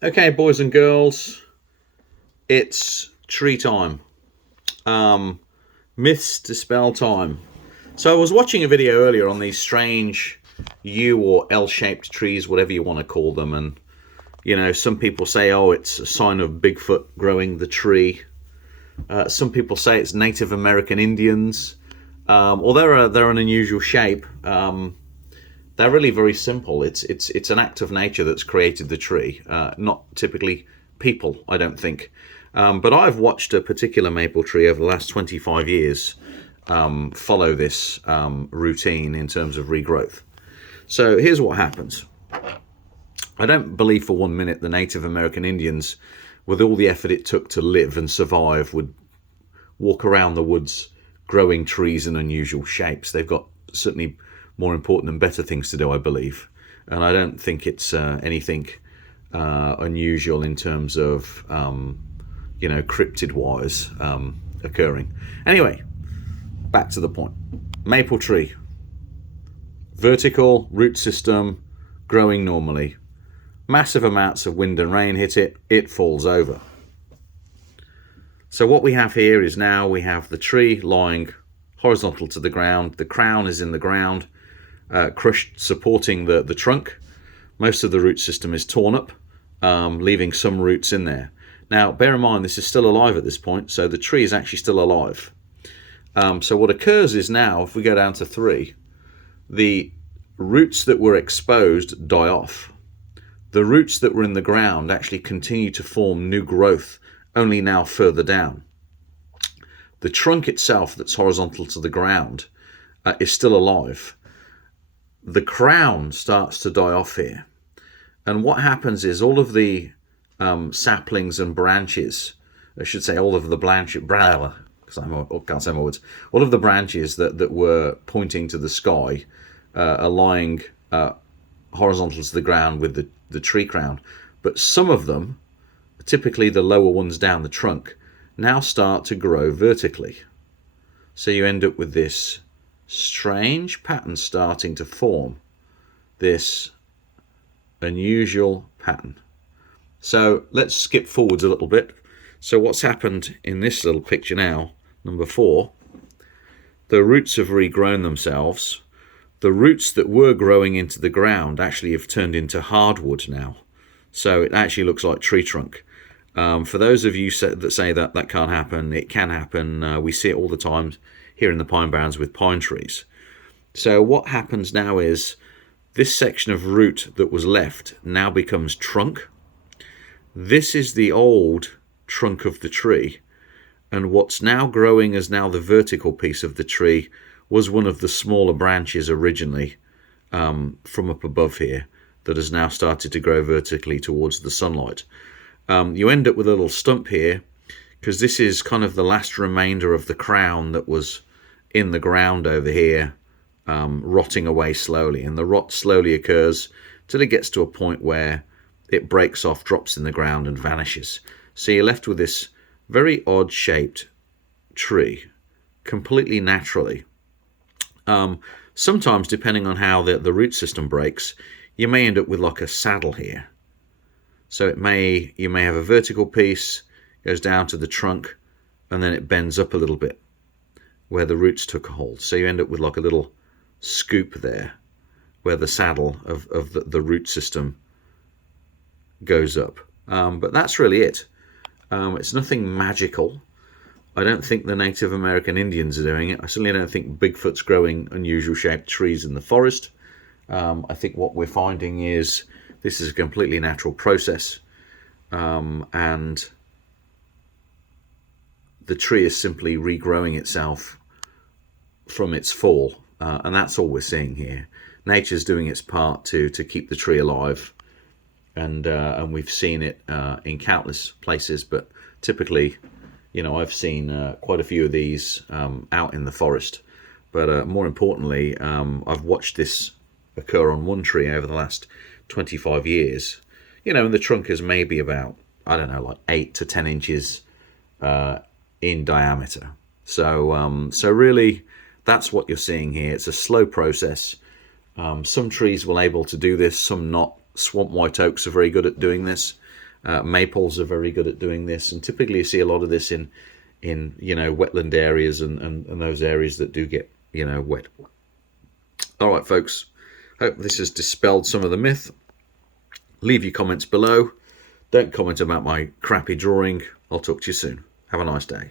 Okay, boys and girls, it's tree time. Myths dispel time. So I was watching a video earlier on these strange U or L-shaped trees, whatever you want to call them, and some people say, oh, it's a sign of Bigfoot growing the tree. Some people say it's Native American Indians. Or they're an unusual shape. They're really very simple. It's an act of nature that's created the tree, not typically people, I don't think. But I've watched a particular maple tree over the last 25 years follow this routine in terms of regrowth. So here's what happens. I don't believe for 1 minute the Native American Indians, with all the effort it took to live and survive, would walk around the woods growing trees in unusual shapes. They've got certainly more important and better things to do, I believe. And I don't think it's anything unusual in terms of, cryptid-wise occurring. Anyway, back to the point. Maple tree. Vertical root system, growing normally. Massive amounts of wind and rain hit it, it falls over. So what we have here is now we have the tree lying horizontal to the ground. The crown is in the ground, crushed, supporting the trunk. Most of the root system is torn up, leaving some roots in there. Now, bear in mind, this is still alive at this point, so the tree is actually still alive. So what occurs is now, if we go down to 3, the roots that were exposed die off. The roots that were in the ground actually continue to form new growth, only now further down. The trunk itself that's horizontal to the ground is still alive. The crown starts to die off here. And what happens is all of the saplings and branches, I should say all of the branches, because I can't say my words, all of the branches that were pointing to the sky are lying horizontal to the ground with the tree crown. But some of them, typically the lower ones down the trunk, now start to grow vertically. So you end up with this strange pattern starting to form, this unusual pattern. So let's skip forwards a little bit. So what's happened in this little picture now, number 4, the roots have regrown themselves. The roots that were growing into the ground actually have turned into hardwood now. So it actually looks like tree trunk. For those of you that say that can't happen, it can happen. We see it all the time here in the Pine Barrens with pine trees. So what happens now is this section of root that was left now becomes trunk. This is the old trunk of the tree. And what's now growing as now the vertical piece of the tree was one of the smaller branches originally from up above here that has now started to grow vertically towards the sunlight. You end up with a little stump here because this is kind of the last remainder of the crown that was in the ground over here, rotting away slowly. And the rot slowly occurs till it gets to a point where it breaks off, drops in the ground and vanishes. So you're left with this very odd shaped tree, completely naturally. Sometimes, depending on how the root system breaks, you may end up with like a saddle here. So you may have a vertical piece, goes down to the trunk, and then it bends up a little bit where the roots took a hold. So you end up with like a little scoop there where the saddle of the root system goes up. But that's really it. It's nothing magical. I don't think the Native American Indians are doing it. I certainly don't think Bigfoot's growing unusual shaped trees in the forest. I think what we're finding is this is a completely natural process, and the tree is simply regrowing itself from its fall, and that's all we're seeing here. Nature's doing its part to keep the tree alive, and we've seen it in countless places, but typically, I've seen quite a few of these out in the forest. But more importantly, I've watched this occur on one tree over the last 25 years. And the trunk is maybe about, I don't know, like 8 to 10 inches in diameter. So really, that's what you're seeing here. It's a slow process. Some trees will able to do this, some not. Swamp white oaks are very good at doing this. Maples are very good at doing this, and typically you see a lot of this in wetland areas and those areas that do get wet. All right, folks, hope this has dispelled some of the myth. Leave your comments below. Don't comment about my crappy drawing. I'll talk to you soon. Have a nice day.